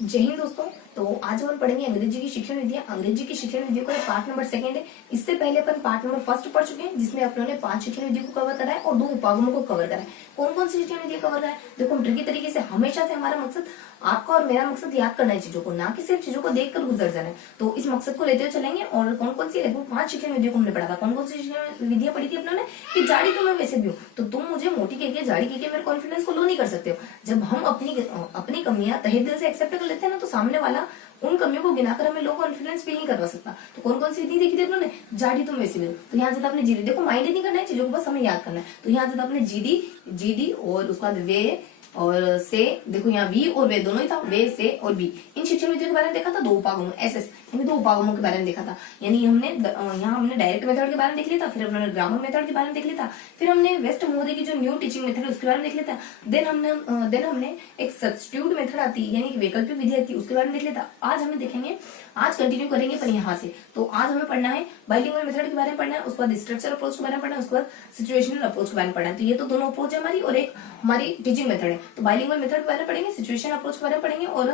जय हिंद दोस्तों। तो आज हम पढ़ेंगे अंग्रेजी की शिक्षण विधियां। अंग्रेजी की शिक्षण विधियों का पार्ट नंबर 2 है। इससे पहले अपन पार्ट नंबर 1 पढ़ चुके हैं, जिसमें अपनों ने 5 शिक्षण विधियों को कवर करा है और 2 उपागमों को कवर करा है। कौन कौन सी शिक्षण विधियां कवर करा है? देखो, हम ट्रिकी तरीके से हमेशा से हमारा मकसद, आपका और मेरा मकसद याद करना है चीजों को, ना कि सिर्फ चीजों को देखकर गुजर जाना है। तो इस मकसद को लेते हुए चलेंगे। और कौन कौन सी लगभग 5 शिक्षण विधियों को हमने पढ़ा था। कौन कौन सी शिक्षण विधियां पढ़ी थी अपनों ने? कि जाड़ी तो मैं वैसे भी हूँ, तो तुम मुझे मोटी कहके जाड़ी कहके मेरे कॉन्फिडेंस को लो नहीं कर सकते हो। जब हम अपनी कमियां तहे दिल से एक्सेप्ट कर लेते हैं ना, तो सामने वाला उन कमियों को गिनाकर हमें लो कॉन्फिडेंस फील नहीं करवा सकता। तो कौन कौन सी विधि देखी थी उन्होंने? जाडी तुम वैसे भी हो। तो यहाँ से आपने जीडी, देखो माइंड नहीं करना है चीजों को, बस हमें याद करना है। तो यहाँ से आपने जीडी और उसके बाद वे और से, देखो यहाँ वी और वे दोनों ही था, वे से और बी। इन शिक्षण विधियों के बारे में देखा था। 2 उपागमों एसएस, यानी 2 उपागमों के बारे में देखा था। यानी हमने यहाँ हमने डायरेक्ट मेथड के बारे में देख लिया था, फिर हमने ग्रामर मेथड के बारे में देख लिया था, फिर हमने वेस्ट मोदी की जो न्यू टीचिंग मेथड है उसके बारे में देख लिया था। देन हमने एक सब्स्टिट्यूट मेथड आती है, यानी वैकल्पिक विधि आती है, उसके बारे में देख लिया था। आज हमें देखेंगे, आज कंटिन्यू करेंगे पर यहाँ से। तो आज हमें पढ़ना है बाइलिंगुअल मेथड के बारे में पढ़ना है, उसके बाद स्ट्रक्चर अप्रोच के बारे में पढ़ना है, उसके बाद सिचुएशनल अप्रोच के बारे में पढ़ना है। तो ये तो दोनों अप्रोच है हमारी, और एक हमारी टीचिंग मेथड है। तो बाइलिंगुअल मेथड के बारे में पढ़ेंगे, सिचुएशन अप्रोच के बारे में पढ़ेंगे और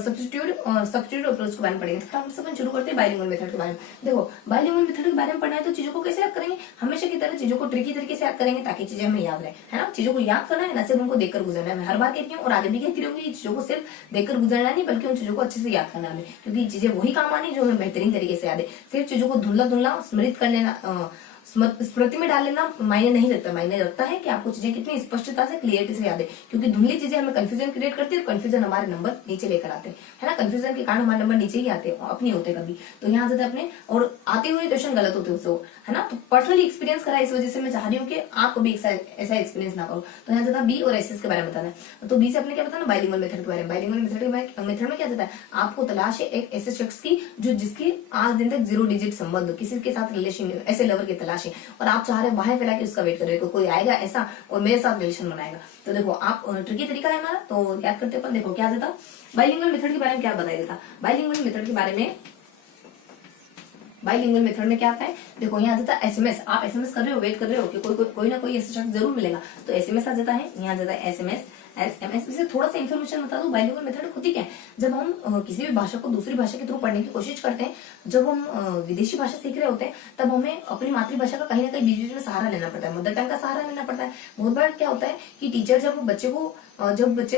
सब्स्टिट्यूट अप्रोच के बारे में पढ़ेंगे। तो हम सब शुरू करते हैं बाइलिंगुअल मेथड के बारे में। देखो, बाइलिंगुअल मेथड के बारे में पढ़ना है तो चीजों को कैसे याद करेंगे? हमेशा की तरह चीजों को ट्रिकी तरीके से याद करेंगे, ताकि चीजें हमें याद रहे, है ना। चीजों को याद करना है, ना सिर्फ उनको देखकर गुजरना है। मैं हर बार कहती हूँ और आगे भी कहती रहूंगी, चीजों को सिर्फ देखकर गुजरना नहीं, बल्कि उन चीजों को अच्छे से याद करना है, क्योंकि चीजें वही काम आनी जो हमें बेहतरीन तरीके से याद है। सिर्फ चीजों को धुंधला धुंधला स्मृत कर लेना, स्मृति में डाल लेना मायने नहीं रखता। मायने रखता है कि आपको चीजें कितनी स्पष्टता से, क्लियरिटी से याद है, क्योंकि धुंधली चीजें हमें कंफ्यूजन क्रिएट करती है और कंफ्यूजन हमारे नंबर नीचे लेकर आते हैं, है ना। कंफ्यूजन के कारण हमारे नंबर नीचे ही आते हैं, अपनी होते कभी। तो यहाँ से अपने और आते हुए क्वेश्चन गलत होते हैं, है ना। तो पर्सनली एक्सपीरियंस करा, इस वजह से मैं चाह रही हूँ कि आपको भी ऐसा एक्सपीरियंस ना करो। तो यहाँ से बी और एसएस के बारे में बताना है। तो बी से अपने क्या बताना? बाइलिंगुअल मेथड के बारे में। बाइलिंगुअल मेथड में क्या जाता है? आपको तलाश है एक ऐसे शख्स की जिसकी आज दिन तक 0 डिजिट संबंध, किसी के साथ रिलेशन, ऐसे लवर की तलाश है, और आप चाह रहे बाहें फैला के उसका वेट कर रहे हो, कोई आएगा ऐसा और मेरे साथ रिलेशन बनाएगा। तो देखो, आप ट्रिकी तरीका है हमारा, तो याद करते अपन। देखो क्या जाता, बाइलिंगुअल मेथड के बारे में क्या बताया जाता। बाइलिंगुअल मेथड के बारे में, बाइलिंगुअल मेथड में क्या आता है? देखो यहाँ जाता है एसएमएस। आप एसएमएस कर रहे हो, वेट कर रहे हो कि कोई ना कोई ऐसा शख्स जरूर मिलेगा, तो एसएमएस आ जाता है। यहाँ जाता है एसएमएस। इसे थोड़ा सा इन्फॉर्मेशन बता दूं, बाइलिंगुअल मेथड होती क्या है? जब हम किसी भी भाषा को दूसरी भाषा के थ्रू पढ़ने की कोशिश करते हैं, जब हम विदेशी भाषा सीख रहे होते हैं, तब हमें अपनी मातृभाषा का कहीं ना कहीं बीच बीच में सहारा लेना पड़ता है, मदर टंग का सहारा लेना पड़ता है। बहुत बार क्या होता है कि टीचर जब बच्चे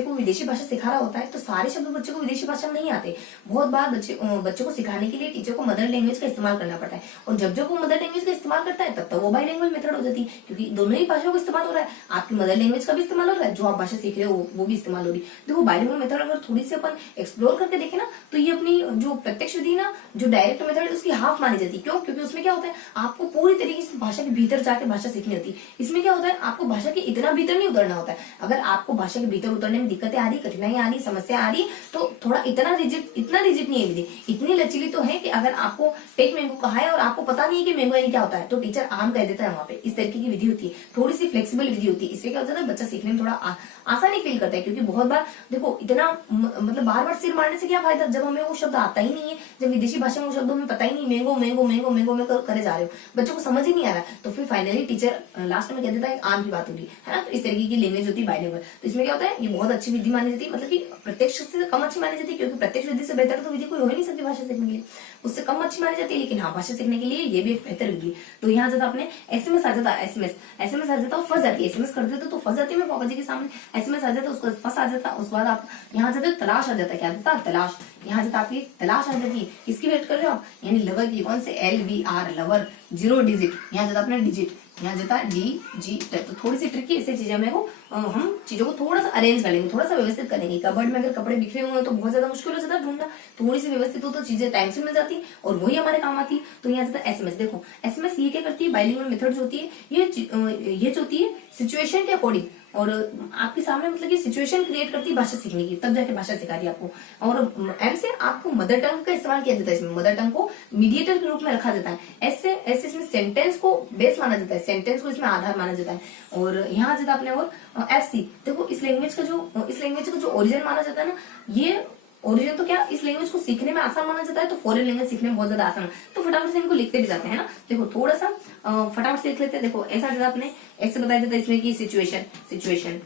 को विदेशी भाषा सिखा रहा होता है, तो सारे शब्द बच्चे को विदेशी भाषा में नहीं आते। बहुत बार बच्चे को सिखाने के लिए टीचर को मदर लैंग्वेज का इस्तेमाल करना पड़ता है, और जब वो मदर लैंग्वेज का इस्तेमाल करता है, तब वो बाइलिंगुअल मेथड हो जाती है, क्योंकि दोनों ही भाषाओं का इस्तेमाल हो रहा है। आपकी मदर लैंग्वेज का भी इस्तेमाल हो रहा है, जो आप भाषा सीख रहे हो वो भी इस्तेमाल हो रही है। देखो, बाइलिंगुअल मेथड अगर थोड़ी सी अपन एक्सप्लोर करके देखें ना, तो ये अपनी जो प्रत्यक्ष विधि ना, जो डायरेक्ट मेथड है, उसकी हाफ मानी जाती है। क्यों? क्योंकि उसमें क्या होता है, आपको पूरी तरीके से भाषा के भीतर जाकर भाषा सीखनी होती है। इसमें क्या होता है, आपको भाषा के इतना भीतर नहीं उतरना होता है। अगर आपको भाषा के भीतर उतरने में दिक्कतें आ रही, कठिनाई आ रही, समस्या आ रही, तो थोड़ा इतना रिजिड नहीं है विधि, इतनी लचीली तो है कि अगर आपको टेक मैंगो कहा है और आपको पता नहीं है कि मैंगो यानी क्या होता है, तो टीचर आम कह देता है वहां पे। इस तरीके की विधि होती है, थोड़ी सी फ्लेक्सिबल विधि होती है। इससे क्या होता है, बच्चा सीखने में थोड़ा आसानी फील करता है। क्योंकि बहुत बार देखो, इतना मतलब बार बार सिर मारने से क्या फायदा, जब हमें वो शब्द आता ही नहीं है, जब विदेशी भाषा में वो शब्दों में पता ही नहीं, मैंगो मैंगो मैंगो मैंगो में करे जा रहे हो, बच्चों को समझ ही नहीं आ रहा, तो फिर फाइनली टीचर लास्ट में कह देता है आम की बात हो रही है ना। तो इस तरीके की लैंग्वेज होती है बाइलिंगुअल। तो इसमें क्या होता है, ये बहुत अच्छी विधि मानी जाती है, मतलब कि प्रत्यक्ष से कम अच्छी मानी जाती है, क्योंकि प्रत्यक्ष विधि से बेहतर तो विधि कोई हो ही नहीं सकती भाषा सीखने के लिए, उससे कम अच्छी मानी जाती है। लेकिन हाँ, भाषा सीखने के लिए ये भी एक बेहतर विधि। तो यहाँ जाता अपने एसएमएस आ जाता, एसएमएस आ जाता और फंस जाती है। एसएमएस कर देते तो फंस जाती है, मैं पापा जी के सामने एसएमएस आ जाता, उसको फंस आ जाता। उसके बाद आप यहाँ जाते तलाश आ जाता, क्या आता तलाश। यहाँ जाता आपकी तलाश आ जाती है, किसकी वेट कर रहे हो आप? यानी लवर की। कौन से? LVR, lover 0 digit. यहाँ जाता अपना डिजिट, यहाँ जाता है DG। तो थोड़ी सी ट्रिकी ऐसी चीजें हमें हम चीजों को थोड़ा सा अरेंज करेंगे, थोड़ा सा व्यवस्थित करेंगे। कबर्ड में अगर कपड़े बिखरे हुए हैं तो बहुत ज्यादा मुश्किल हो जाता है ढूंढना, थोड़ी सी व्यवस्थित हो तो चीजें टाइम से मिल जाती और वही हमारे काम आती है। तो यहाँ जाता है एसएमएस। देखो, एसएमएस ये क्या करती है, बाइलिंगुअल मेथड जो होती है, ये जो होती है सिचुएशन के अकॉर्डिंग, और आपके सामने मतलब कि सिचुएशन क्रिएट करती है भाषा सीखने की, तब जाके भाषा सिखा रही है आपको। और एम से आपको मदर टंग का इस्तेमाल किया जाता है, इसमें मदर टंग को मीडिएटर के रूप में रखा जाता है। ऐसे इसमें सेंटेंस को बेस माना जाता है, सेंटेंस को इसमें आधार माना जाता है। और यहाँ जाता अपने और FC। देखो, इस लैंग्वेज का जो ओरिजिन माना जाता है ना, ये ओरिजिन तो क्या, इस लैंग्वेज को सीखने में आसान माना जाता है, तो फॉरेन लैंग्वेज सीखने में बहुत ज्यादा आसान है। तो फटाफट से इनको लिखते भी जाते हैं ना। देखो, थोड़ा सा फटाफट से लिख लेते हैं। देखो, ऐसा जैसा अपने ऐसे बताया जाता है इसमें की सिचुएशन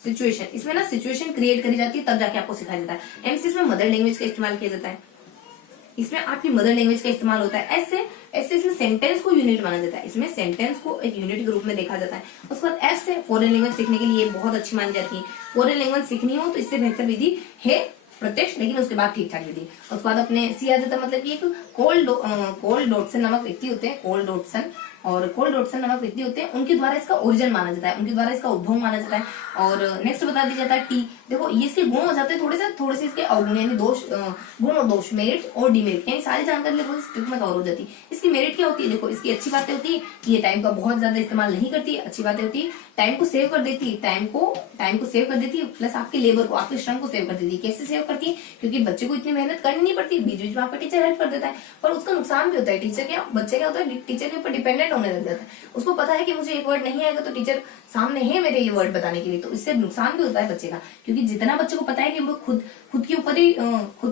सिचुएशन, इसमें ना सिचुएशन क्रिएट करी जाती है तब जाके आपको सिखाया जाता है। एम से इसमें मदर लैंग्वेज का इस्तेमाल किया जाता है, इसमें आपकी मदर लैंग्वेज का इस्तेमाल होता है। ऐसे ऐसे इसमें सेंटेंस को यूनिट माना जाता है, इसमें सेंटेंस को एक यूनिट के रूप में देखा जाता है। उसके बाद एफ से फॉरेन लैंग्वेज सीखने के लिए बहुत अच्छी मानी जाती है। फॉरेन लैंग्वेज सीखनी हो तो इससे बेहतर विधि है प्रत्यक्ष, लेकिन उसके बाद ठीक ठाक विधि। उसके बाद अपने सी आ जाता है, मतलब कि एक कोल डॉटसन नामक व्यक्ति होते हैं, कोल डॉटसन नामक व्यक्ति होते हैं, उनके द्वारा इसका ओरिजिन माना जाता है, उनके द्वारा इसका उद्भव माना जाता है। और नेक्स्ट बता दिया जाता है टी। देखो ये इसके गुण हो जाते हैं थोड़े से इसके अवगुण यानी दोष, गुण और दोष, मेरिट और डिमेरिट, यानी सारी जानकारी लगभग स्ट्रिप में कवर हो जाती है। इसकी मेरिट क्या होती है, देखो इसकी अच्छी बातें होती है कि ये टाइम का बहुत ज्यादा इस्तेमाल नहीं करती है, अच्छी बातें होती है, टाइम को सेव कर देती है, टाइम को सेव कर देती है, प्लस आपके लेबर को, आपके श्रम को सेव कर देती है। कैसे सेव करती है, क्योंकि बच्चे को इतनी मेहनत करनी नहीं पड़ती, बीच बीच में आपका टीचर हेल्प कर देता है। पर उसका नुकसान भी होता है, बच्चे क्या होता है, टीचर के ऊपर डिपेंडेंट होने लग जाता है। उसको पता है कि मुझे एक वर्ड नहीं आएगा तो टीचर सामने है मेरे ये वर्ड बताने के लिए, तो इससे नुकसान भी होता है बच्चे का, क्योंकि जितना बच्चे को पता है कि वो खुद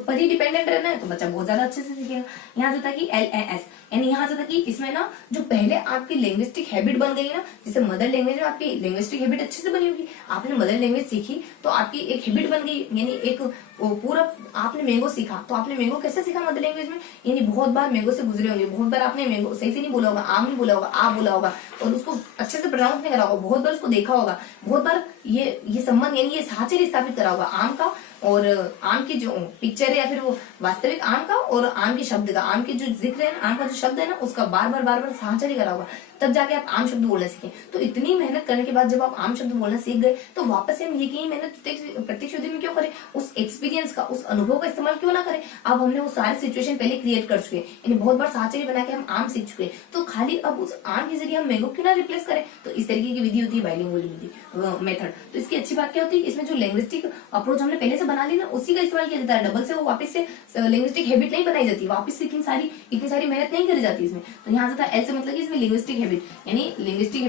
पर ही डिपेंडेंट रहना है, तो बच्चा बहुत ज्यादा अच्छे से सीखेगा। यहाँ जाता है कि LAS, यानी यहाँ जाता है कि इसमें ना जो पहले आपकी लिंग्विस्टिक हैबिट बन गई ना, जैसे मदर लैंग्वेज में आपकी लिंग्विस्टिक हैबिट अच्छे से बनी होगी, आपने मदर लैंग्वेज सीखी तो आपकी एक हैबिट बन गई, यानी एक पूरा आपने मैंगो सीखा, तो आपने मैंगो कैसे सीखा मदर लैंग्वेज में, यानी बहुत बार मैंगो से गुजरे होंगे, बहुत बार आपने मैंगो सही से नहीं बोला होगा, आम नहीं बोला होगा, आ बोला होगा, और उसको अच्छे से प्रोनाउंस नहीं करा होगा, बहुत बार उसको देखा होगा, बहुत बार ये संबंध यानी ये साहचर्य स्थापित करा होगा आम का और आम की जो पिक्चर है या फिर वो वास्तविक आम का और आम के शब्द का, आम के जो जिक्र है ना, आम का जो शब्द है ना, उसका बार बार साहचर्य करा होगा, तब जाके आप आम शब्द बोलना सीखे। तो इतनी मेहनत करने के बाद जब आप आम शब्द बोलना सीख गए, तो वापस से हम ये मेहनत प्रत्यक्ष विधि में क्यों करें, उस एक्सपीरियंस का, उस अनुभव का इस्तेमाल क्यों ना करें। अब हमने वो सारे सिचुएशन पहले क्रिएट कर चुके हैं, यानी बहुत बार साहचर्य बना के हम आम सीख चुके हैं, तो खाली अब उस आम के जरिए हम मैंगो क्यों ना रिप्लेस करें। तो इस तरीके की विधि होती है बाइलिंगुअल विधि मेथड। तो इसकी अच्छी बात क्या होती है, इसमें जो लिंग्विस्टिक अप्रोच हमने पहले से बना ली ना, उसी का इस्तेमाल किया जाता है। डबल से वो वापस से लिंग्विस्टिक हैबिट नहीं बनाई जाती, वापस से इतनी सारी मेहनत नहीं करी जाती इसमें। तो यहाँ जाता है एल से मतलब कि इसमें लिंग्विस्टिक हैबिट, यानी लिंग्विस्टिक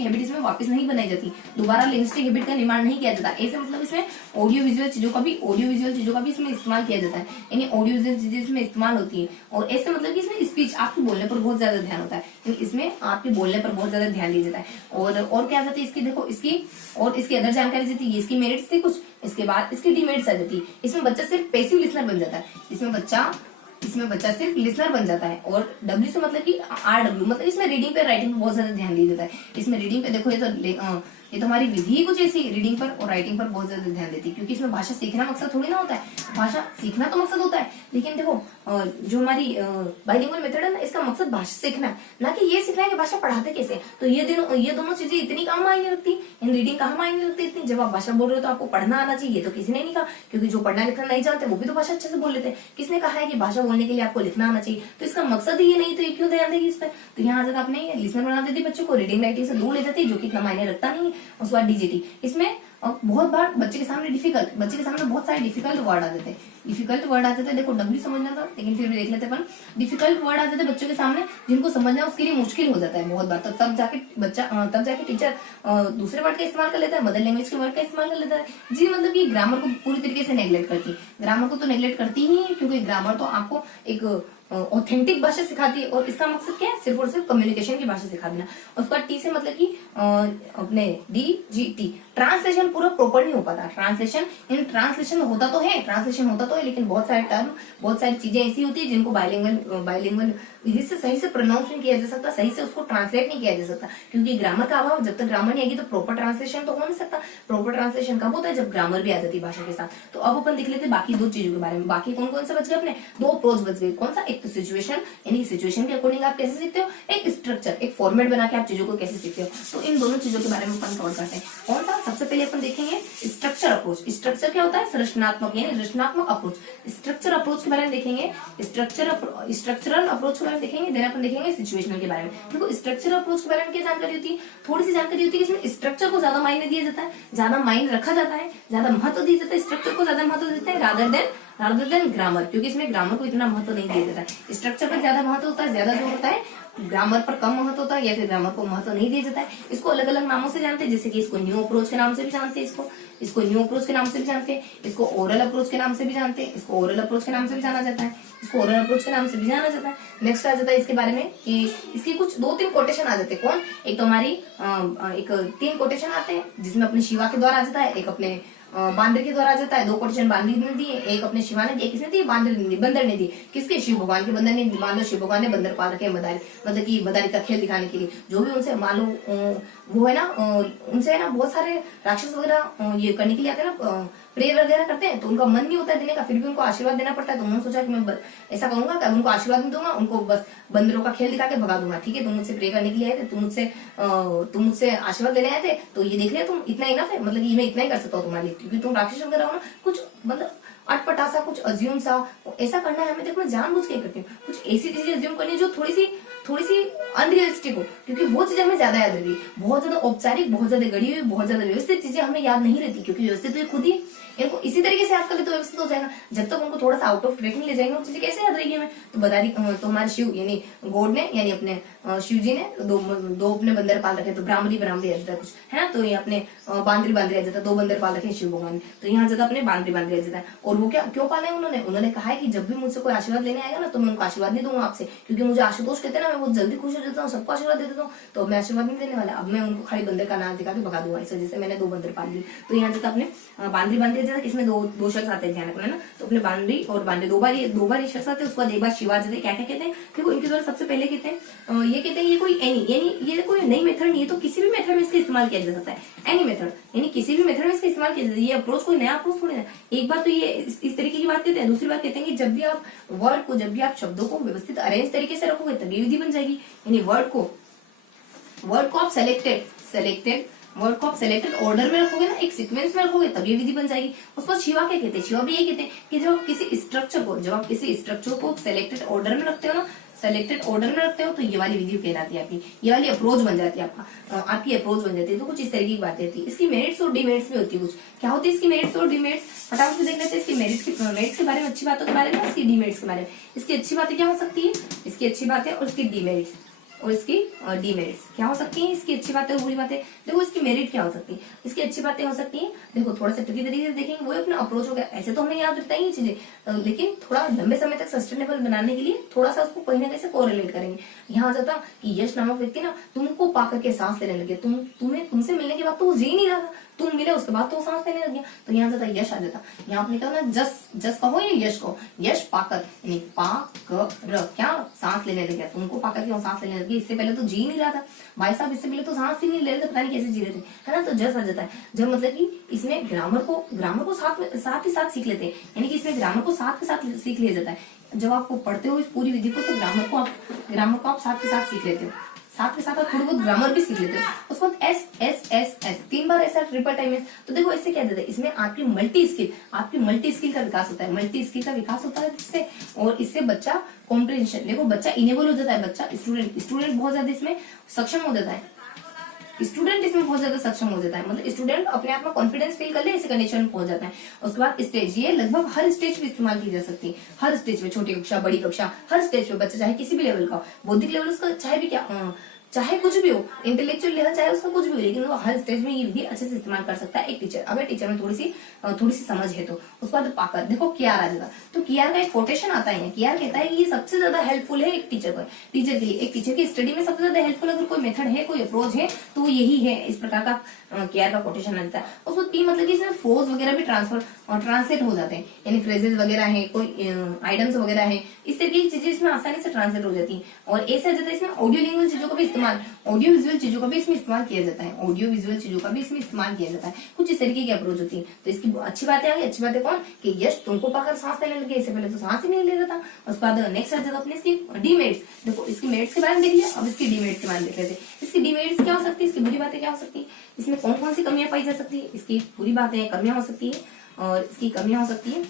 हैबिट इसमें वापस नहीं बनाई जाती, दोबारा लिंग्विस्टिक हैबिट का निर्माण नहीं किया जाता। ऐसे मतलब इसमें ऑडियो विजुअल चीजों का भी इसमें इस्तेमाल किया जाता है, यानी ऑडियो विजुअल चीजें इसमें इस्तेमाल होती है। और ऐसे मतलब कि इसमें स्पीच, आपके बोलने पर बहुत ज्यादा ध्यान होता है, यानी इसमें आपके बोलने पर बहुत ज्यादा ध्यान दिया जाता है। और क्या जाती है इसकी, देखो इसकी अदर जानकारी देती है, इसकी मेरिट्स थी कुछ, इसके बाद इसकी डिमेरिट्स आ जाती है। इसमें बच्चा सिर्फ पैसिव लिसनर बन जाता है, इसमें बच्चा सिर्फ लिसनर बन जाता है। और W से मतलब कि RW, मतलब इसमें रीडिंग पे राइटिंग पे बहुत ज्यादा ध्यान दिया जाता है। इसमें रीडिंग पे देखो ये तो हमारी विधि कुछ ऐसी रीडिंग पर और राइटिंग पर बहुत ज्यादा ध्यान देती है, क्योंकि इसमें भाषा सीखना मकसद थोड़ी ना होता है, भाषा सीखना तो मकसद होता है, लेकिन देखो जो हमारी बाइलिंगुअल मेथड है ना, इसका मकसद भाषा सीखना है, ना कि ये सीखना है कि भाषा पढ़ाते कैसे। तो ये दोनों चीजें इतनी कहाँ मायने रखती है, रीडिंग कहाँ मायने रखती इतनी। जब आप भाषा बोल रहे हो तो आपको पढ़ना आना चाहिए, तो किसी ने नहीं कहा, क्योंकि जो पढ़ना लिखना नहीं जानते वो भी तो भाषा अच्छे से बोल लेते हैं। किसने कहा है कि भाषा बोलने के लिए आपको लिखना आना चाहिए, तो इसका मकसद ही ये नहीं, तो ये क्यों ध्यान देगी इस पर। तो यहाँ जगह आपने लिसनर बना देती बच्चों को, रीडिंग राइटिंग से दूर ले जाती है, जो कि इतना मायने रखता नहीं है। उसके बाद DGT, इसमें बहुत बार बच्चे के सामने बहुत सारे डिफिकल्ट वर्ड आ जाते हैं। देखो W समझना था, लेकिन फिर भी देख लेते अपन। डिफिकल्ट वर्ड आ जाते हैं बच्चों के सामने, जिनको समझना उसके लिए मुश्किल हो जाता है बहुत बार। तब जाके टीचर दूसरे वर्ड का इस्तेमाल कर लेता है, मदर लैंग्वेज के वर्ड का इस्तेमाल कर लेता है जी। मतलब ये ग्रामर को पूरी तरीके से नेग्लेक्ट करती है, ग्रामर को तो नेग्लेक्ट करती ही है, क्योंकि ग्रामर तो आपको एक ऑथेंटिक भाषा सिखाती है, और इसका मकसद क्या है, सिर्फ और सिर्फ कम्युनिकेशन की भाषा सिखा देना। उसका T से मतलब कि अपने DGT, ट्रांसलेशन पूरा प्रॉपर नहीं हो पाता। ट्रांसलेशन होता तो है, लेकिन बहुत सारी चीजें ऐसी होती है जिनको बाइलिंगुअल विधि से सही से प्रोनाउंस नहीं किया जा सकता, सही से उसको ट्रांसलेट नहीं किया जा सकता, क्योंकि ग्रामर का अभाव। जब तक ग्रामर नहीं आएगी तो प्रॉपर ट्रांसलेशन तो हो नहीं सकता। प्रॉपर ट्रांसलेशन कब होता है, जब ग्रामर भी आ जाती है भाषा के साथ। तो अब अपन देख लेते हैं बाकी दो चीजों के बारे में। बाकी कौन कौन से बच गए अपने, दो अप्रोच बच गए। कौन सा, एक तो सिचुएशन, यानी सिचुएशन के अकॉर्डिंग आप कैसे सीखते हो, एक स्ट्रक्चर, एक फॉर्मेट बना के आप चीजों को कैसे सीखते हो। तो इन दोनों चीजों के बारे में अपन कवर करते हैं। कौन सा, सबसे पहले अपन देखेंगे स्ट्रक्चर अप्रोच। स्ट्रक्चर क्या होता है, संरचनात्मक यानी रचनात्मक अप्रोच। स्ट्रक्चर अप्रोच के बारे में देखेंगे, स्ट्रक्चरल अप्रोच के बारे में देखेंगे, देन अपन देखेंगे सिचुएशनल के बारे में। देखो स्ट्रक्चर अप्रोच के बारे में क्या जानकारी होती है, थोड़ी सी जानकारी होती है कि इसमें स्ट्रक्चर को ज्यादा मायने दिया जाता है, ज्यादा मायने रखा जाता है, ज्यादा महत्व दिया जाता है, स्ट्रक्चर को ज्यादा महत्व देते हैं रादर देन ग्रामर, क्योंकि इसमें ग्रामर को इतना महत्व नहीं दिया जाता है। स्ट्रक्चर पर ज्यादा महत्व होता है, ज्यादा जोर होता है ग्रामर पर कम महत्व होता है या फिर ग्रामर को महत्व नहीं दिया जाता है। इसको अलग अलग नामों से जानते हैं, जैसे कि इसको न्यू अप्रोच के नाम से भी जानते हैं, इसको न्यू अप्रोच के नाम से भी जानते हैं, इसको ओरल अप्रोच के नाम से भी जानते हैं, इसको ओरल अप्रोच के नाम से भी जाना जाता है, इसको ओरल अप्रोच के नाम से भी जाना जाता है। नेक्स्ट आ जाता है इसके बारे में कि इसकी कुछ 2-3 कोटेशन आ जाते हैं। कौन? एक तो हमारी एक 3 कोटेशन आते हैं जिसमें अपने शिवा के द्वारा आ जाता है, एक अपने बांदर के द्वारा आ जाता है। 2 कोटेशन बांदर ने दी, एक अपने शिवा ने दी, एक किसने दी? बंदर ने दी। किसके? शिव भगवान के। बंदर ने मान लो शिव भगवान ने बंदर पाल रखे मदारी, मतलब कि मदारी का खेल दिखाने के लिए। जो भी उनसे मान लो वो है ना, उनसे है ना बहुत सारे राक्षस वगैरह ये करने के लिए आते हैं ना, प्रे वगैरह करते हैं, तो उनका मन नहीं होता है देने का, फिर भी उनको आशीर्वाद देना पड़ता है। तो उन्होंने सोचा कि मैं ऐसा करूंगा कि उनको आशीर्वाद नहीं दूंगा, उनको बस बंदरों का खेल दिखा के भगा दूंगा। ठीक है, तुम मुझसे प्रे करने के लिए आए थे, तुम मुझसे आशीर्वाद लेने आए थे, तो ये देख लिया तुम इतना इनफ है, मतलब ये मैं इतना ही कर सकता हूँ तुम्हारे लिए, क्योंकि तुम राक्षस वगैरह हो ना, कुछ मतलब अटपटा सा, कुछ अज्यूम सा ऐसा करना है हमें। देखो मैं जानबूझ के करती हूँ, कुछ ऐसी चीजें अज्यूम करनी है जो थोड़ी सी अनरियलिस्टिक हो, क्योंकि वो चीजें हमें ज्यादा याद रहती। बहुत ज्यादा औपचारिक, बहुत ज्यादा गढ़ी हुई, बहुत ज्यादा व्यवस्थित चीजें हमें याद नहीं रहती, क्योंकि व्यवस्थित तो खुद ही इनको इसी तरीके से याद कर ले तो व्यवस्थित हो जाएगा। जब तक उनको थोड़ा सा आउट ऑफ ट्रैक में ले जाएंगे वो चीजें कैसे याद रहेगी हमें? तो बदारी तो हमारे शिव यानी गॉड ने, यानी अपने शिव जी ने दो अपने बंदर पाल रखे, तो ब्राह्मणी आ जाता है कुछ है ना, तो ये अपने बांदरी आ जाता है। 2 बंदर पाल रखे शिव भगवान ने, तो यहाँ जाता अपने बांदरी आ जाता है। और वो क्या क्यों पाले उन्होंने कहा है कि जब भी मुझसे कोई आशीर्वाद लेने आएगा ना, तो मैं उनको आशीर्वाद नहीं दूंगा आपसे, क्योंकि मुझे आशुतोष कहते हैं ना, मैं बहुत जल्दी खुश हो जाता हूँ, सबको आशीर्वाद दे देता हूँ, तो मैं आशीर्वाद नहीं देने वाला। अब मैं उनको खाली बंदर का नाम दिखा के भगा दूंगा, इस वजह से मैंने 2 बंदर पाल लिए। तो यहाँ जाता अपने बांदरी जाता है, इसमें दो शख्स आते हैं ध्यान रखना ना, तो अपने बांदरी और बांदरी दो बार ये शख्स आते हैं। उसके बाद एक बार शिवा जाते हैं। क्या क्या कहते हैं देखो, इनके द्वारा सबसे पहले कहते हैं ये कहते हैं ये कोई एनी यानी ये कोई नई मेथड नहीं है, तो किसी भी मेथड में इसका इस्तेमाल किया जा सकता है। एनी मेथड यानी किसी भी मेथड में इसका इस्तेमाल किया जाता है। ये अप्रोच कोई नया अप्रोच थोड़ी है। एक बार तो ये इस तरीके की बात कहते हैं, दूसरी बात कहते हैं कि जब भी आप वर्ड को, जब भी आप शब्दों को व्यवस्थित अरेंज तरीके से रखोगे तभी विधि बन जाएगी। यानी वर्ड को आप वर्ड को आप सेलेक्टेड ऑर्डर में रखोगे ना, एक सीक्वेंस में रखोगे तब ये विधि बन जाएगी। उसको शिवा क्या कहते हैं? शिवा भी ये कहते हैं कि जब आप किसी स्ट्रक्चर को सेलेक्टेड ऑर्डर में रखते हो ना, तो ये वाली विधि कहलाती है आपकी, ये वाली अप्रोच बन जाती है आपकी अप्रोच बन जाती है। तो कुछ इस तरीके की बातें होती है। इसकी मेरिट्स और डिमेरिट्स भी होती है। कुछ क्या होती है इसकी मेरिट्स और डिमेरिट्स, फटाफट से देख लेते हैं। इसकी मेरिट्स के बारे में, अच्छी बातों के बारे में, इसकी डिमेरिट्स के बारे में। इसकी अच्छी बातें क्या हो सकती है? इसकी अच्छी बातें और इसकी डिमेरिट्स और इसकी डिमेरिट्स क्या हो सकती हैं? इसकी अच्छी बातें और बुरी बातें। देखो इसकी मेरिट क्या हो सकती है? इसकी अच्छी बातें हो सकती हैं, देखो थोड़ा सा ट्रिकी तरीके से देखेंगे, वो अपना अप्रोच हो गया। ऐसे तो हमें याद रहता है ये चीजें, लेकिन थोड़ा लंबे समय तक सस्टेनेबल बनाने के लिए थोड़ा सा उसको कहीं ना कहीं से कोरिलेट करेंगे। यहाँ जाता कि यश नामक व्यक्ति ना तुमको पाकर के सांस लेने लगे, तुमसे मिलने के बाद तो वो जी नहीं रहा था, तुम मिले उसके बाद तो सांस लेने लग गया। तो यहाँ जाता यश आ जाता। यहाँ आपने कहा ना जस कहो या यश कहो, यश पाकर यानी पाकर क्या सांस लेने लग गया, तुमको पाकर क्यों सांस लेने लग गया? इससे पहले तो जी नहीं रहा था भाई साहब, इससे पहले तो सांस ही नहीं ले रहे थे, पता नहीं कैसे जी रहे थे, है ना। तो जस आ जाता है जब मतलब कि इसमें ग्रामर को साथ ही साथ सीख लेते हैं, यानी कि इसमें ग्रामर को साथ के साथ सीख लिया जाता है। जब आपको पढ़ते हो इस पूरी विधि को, तो ग्रामर को आप साथ के साथ सीख लेते हो, साथ के साथ आप थोड़ी बहुत ग्रामर भी सीख लेते हो। उसके बाद एस एस एस एस 3 बार ऐसा ट्रिपल टाइम एस। तो देखो इससे क्या देता है? इसमें आपकी मल्टी स्किल का विकास होता है, इससे। और इससे बच्चा कॉम्प्रिहेंशन, देखो बच्चा इनेबल हो जाता है, बच्चा स्टूडेंट बहुत ज्यादा इसमें सक्षम हो जाता है। मतलब स्टूडेंट अपने आप में कॉन्फिडेंस फील कर ले, इस कंडीशन में पहुंच जाता है। उसके बाद स्टेज, ये लगभग हर स्टेज पे इस्तेमाल की जा सकती है। हर स्टेज पे, छोटी कक्षा, बड़ी कक्षा, हर स्टेज पे बच्चा चाहे किसी भी लेवल का, बौद्धिक लेवल उसका चाहे कुछ भी हो, इंटेलेक्चुअल लेवल चाहे उसका कुछ भी हो, लेकिन वो हर स्टेज में ये विधि अच्छे से इस्तेमाल कर सकता है एक टीचर, अगर टीचर में थोड़ी सी समझ है तो। उसके बाद पाकर, देखो कियार आ जाता। तो कियार का एक कोटेशन आता है, कियार कहता है कि ये सबसे ज्यादा हेल्पफुल है एक टीचर के लिए, एक टीचर की स्टडी में सबसे ज्यादा हेल्पफुल अगर कोई मेथड है, कोई अप्रोच है, तो वो यही है। इस प्रकार का कियार का कोटेशन आ जाता है। उसको पी मतलब कि इसमें फ्रोज वगैरह भी ट्रांसलेट हो जाते हैं, यानी फ्रेजेस वगैरह है, कोई आइटम्स वगैरह है, इस तरीके की चीजें इसमें आसानी से ट्रांसलेट हो जाती है। और ऐसा जाता है इसमें ऑडियो विजुअल चीजों का भी इस्तेमाल किया जाता है। कुछ इस तरीके की अप्रोच होती है। तो इसकी अच्छी बातें आ गई। अच्छी बातें कौन? कि यश तुमको पाकर सांस लेने लगे, इससे पहले तो सांस ही नहीं ले रहा था। उसके बाद नेक्स्ट आ जाता अपने इसकी डीमेरिट्स। देखो इसकी मेरिट्स के बारे में देख लिया, अब इसकी डीमेरिट्स के बारे में देख लेते हैं। इसकी डीमेरिट्स क्या हो सकती है, इसकी बुरी बातें क्या हो सकती है, इसमें कौन कौन सी कमियां पाई जा सकती है। इसकी बुरी बातें कमियां हो सकती है, और इसकी कमियां हो सकती है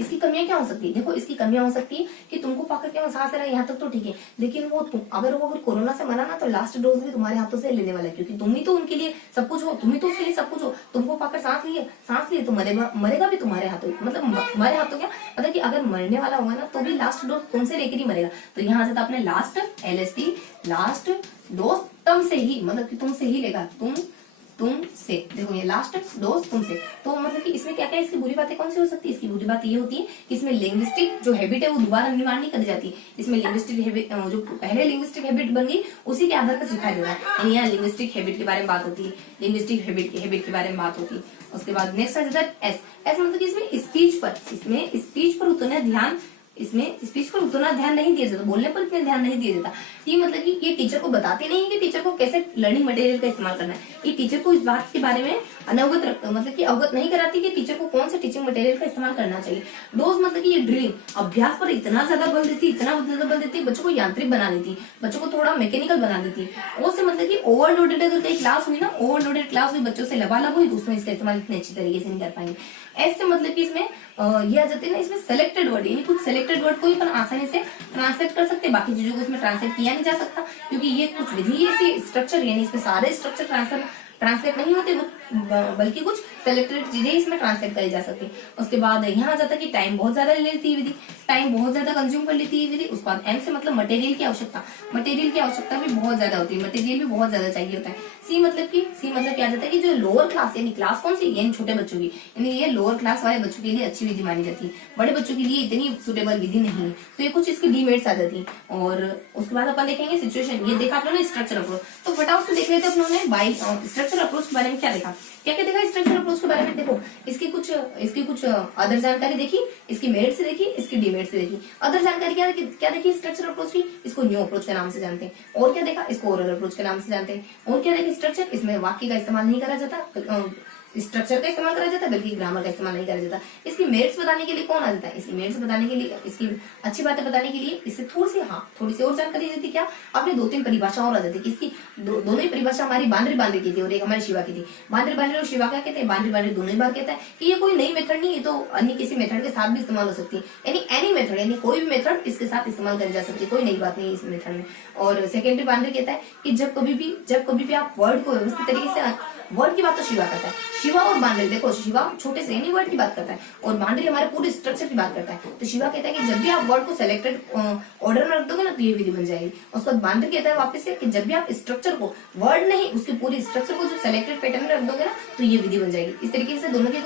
इसकी कमियां क्या हो सकती है? देखो इसकी कमियां हो सकती है कि तुमको पाकर के सांस ले रहा है, यहाँ तक तो ठीक है, लेकिन वो अगर कोरोना से मरा ना तो लास्ट डोज भी तुम्हारे हाथों से लेने वाला है, क्योंकि तुम ही तो उनके लिए सब कुछ हो, तुम ही तो उसके लिए सब कुछ हो। तुमको पाकर सांस लिए तो मरेगा भी तुम्हारे हाथों, मतलब तुम्हारे हाथों क्या मतलब कि अगर मरने वाला होगा ना तो भी लास्ट डोज तुमसे लेकर ही मरेगा। तो यहाँ से अपने लास्ट LSD लास्ट डोज तुमसे ही, मतलब कि तुमसे ही लेगा, तुमसे। देखो ये लास्ट डोज तुमसे। तो मतलब कि इसमें क्या क्या इसकी बुरी बातें कौन सी हो सकती है? इसकी बुरी बात ये होती है कि इसमें लिंग्विस्टिक जो हैबिट है वो दोबारा निर्माण नहीं करी जाती। इसमें लिंग्विस्टिक हैबिट जो पहले लिंग्विस्टिक हैबिट बन गई उसी के आधार पर सिखाया जा रहा है, यानी यहाँ लिंग्विस्टिक हैबिट के बारे में बात होती है, लिंग्विस्टिक हैबिट के बारे में बात होती है। उसके बाद नेक्स्ट आ जाता है एस मतलब कि इसमें स्पीच पर उतना ध्यान, इसमें स्पीच पर उतना ध्यान नहीं दिया जाता, बोलने पर इतना ध्यान नहीं दिया जाता। ये मतलब कि ये टीचर को बताते नहीं है कि टीचर को कैसे लर्निंग मटेरियल का इस्तेमाल करना है। ये टीचर को इस बात के बारे में मतलब कि अवगत नहीं कराती कि टीचर को कौन से टीचिंग मटेरियल का इस्तेमाल करना चाहिए। डोज मतलब कि ये ड्रिलिंग अभ्यास पर इतना ज्यादा बल देती है, बच्चों को यांत्रिक बना देती, बच्चों को थोड़ा मैकेनिकल बना देती। वो से मतलब कि ओवरलोडेड अगर कहीं क्लास हुई ना, ओवरलोडेड क्लास हुई, बच्चों से लबालब हुई, तो उसमें इसका इस्तेमाल इतने अच्छी तरीके से नहीं कर पाएंगे। ऐसे मतलब कि इसमें ये आ जाते हैं ना, इसमें सेलेक्टेड वर्ड, यानी कुछ सेलेक्टेड वर्ड को ही अपन आसानी से ट्रांसलेट कर सकते हैं, बाकी चीजों को इसमें ट्रांसलेट किया नहीं जा सकता, क्योंकि ये कुछ विधि ऐसी स्ट्रक्चर, यानी इसमें सारे स्ट्रक्चर ट्रांसलेट नहीं होते, बल्कि कुछ सेलेक्टेड चीजें इसमें ट्रांसलेट करी जा सकती है। उसके बाद यहाँ आ जाता है कि टाइम बहुत ज्यादा ले लेती है विधि, टाइम बहुत ज्यादा कंज्यूम कर लेती है विधि। उसके बाद एम से मतलब मटेरियल की आवश्यकता भी बहुत ज्यादा होती है, मटेरियल भी बहुत ज्यादा चाहिए होता है। सी मतलब क्या जाता है कि जो लोअर क्लास, यानी क्लास कौन सी, यानी छोटे बच्चों की, यानी ये लोअर क्लास वाले बच्चों के लिए अच्छी विधि मानी जाती है, बड़े बच्चों के लिए इतनी सुटेबल विधि नहीं है। तो ये कुछ इसकी डीमेरिट्स आ जाती है। और उसके बाद अपन देखेंगे सिचुएशन, ये देखा आप लोगों ने स्ट्रक्चर अप्रोच, तो फटाफट से देख लेते हैं अपनों ने स्ट्रक्चर अप्रोच के बारे में क्या देखा, क्या क्या देखा स्ट्रक्चर अप्रोच के बारे में। देखो इसकी कुछ अदर जानकारी देखी, इसकी मेरिट से देखी, इसकी डीमेरिट से देखी। अदर जानकारी क्या देखी स्ट्रक्चर अप्रोच की, इसको न्यू अप्रोच के नाम से जानते हैं। और क्या देखा, इसको ओरल अप्रोच के नाम से जानते हैं। और क्या देखी स्ट्रक्चर, इसमें वाक्य का इस्तेमाल नहीं करा जाता, स्ट्रक्चर का इस्तेमाल करा जाता है, बल्कि ग्रामर का इस्तेमाल नहीं करा जाता। इसकी मेरिट्स बताने के लिए कौन आ जाता है, इसकी मेरिट्स बताने के लिए, इसकी अच्छी बातें बताने के लिए इससे थोड़ी सी और जानकारी देती। क्या आपने 2-3 परिभाषा और आ जाती है। इसकी दोनों ही परिभाषा हमारी बांद्री की थी और एक हमारी शिवा की थी। बांद्री और शिवा क्या कहते हैं, बांद्री दोनों ही बार कहता है कि ये कोई नई मेथड नहीं है, तो अन्य किसी मेथड के साथ भी इस्तेमाल हो सकती है, यानी एनी मेथड, यानी कोई भी मेथड इसके साथ इस्तेमाल करी जा सकती है, कोई नई बात नहीं है इस मेथड में। और सेकेंडरी बांद्री कहता है कि जब कभी भी आप वर्ड को व्यवस्थित तरीके से, वर्ड की बात तो शिवा करता है, शिवा और बांद्री, देखो शिवा छोटे से यानी वर्ड की बात करता है और बांद्री हमारे पूरे स्ट्रक्चर की बात करता है। तो शिवा कहता है कि जब भी आप वर्ड को सेलेक्टेड ऑर्डर में रख दोगे ना तो ये विधि बन जाएगी। उसके बाद बांद्री कहता है वापस से कि जब भी आप स्ट्रक्चर को, वर्ड नहीं उसके पूरी स्ट्रक्चर को जो सेलेक्टेड पैटर्न में रख दोगे ना तो ये विधि बन जाएगी। इस तरीके से दोनों के